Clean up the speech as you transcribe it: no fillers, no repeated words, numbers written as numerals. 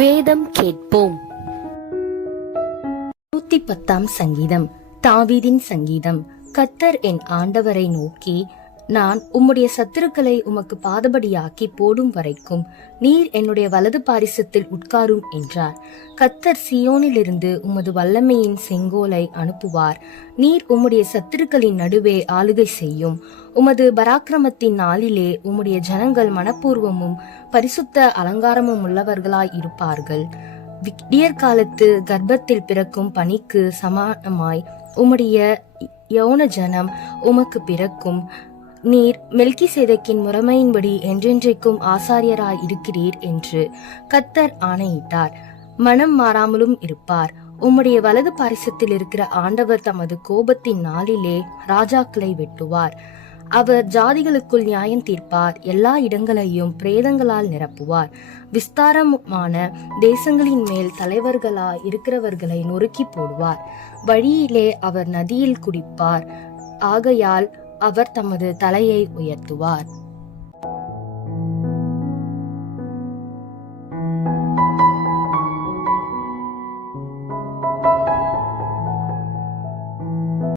வேதம் கேட்போம். 110 சங்கீதம். தாவீதின் சங்கீதம். கர்த்தர் என் ஆண்டவரை நோக்கி, நான் உம்முடைய சத்துருக்களை உமக்கு பாதபடியாக்கி போடும் வரைக்கும் நீர் என்னுடைய வலது பாரிசத்தில் உட்காரும் என்றார். கர்த்தர் சியோனிலிருந்து உமது வல்லமையின் செங்கோலை அனுப்புவார். நீர் உம்முடைய சத்துருக்களின் நடுவே ஆளுகை செய்யும். உமது பராக்கிரமத்தின் நாளிலே உம்முடைய ஜனங்கள் மனப்பூர்வமும் பரிசுத்த அலங்காரமும் உள்ளவர்களாய் இருப்பார்கள். விடியற்காலத்து கர்ப்பத்தில் பிறக்கும் பனிக்கு சமானமாய் உம்முடைய யௌன ஜனம் உமக்கு பிறக்கும். நீர் மெல்கிசேதேக்கின் முறைமையின்படி என்றென்றைக்கும் ஆசாரியராய் இருக்கிறீர் என்று கர்த்தர் ஆணையிட்டார். மனம் மாறாமலும் இருப்பார். உம்முடைய வலது பாரிசத்தில் இருக்கிற ஆண்டவர் தமது கோபத்தின் நாளிலே ராஜாக்களை வெட்டுவார். அவர் ஜாதிகளுக்குள் நியாயம் தீர்ப்பார். எல்லா இடங்களையும் பிரேதங்களால் நிரப்புவார். விஸ்தாரமான தேசங்களின் மேல் தலைவர்களாய் இருக்கிறவர்களை நொறுக்கி போடுவார். வழியிலே அவர் நதியில் குடிப்பார். ஆகையால் அவர் தமது தலையை உயர்த்துவார்.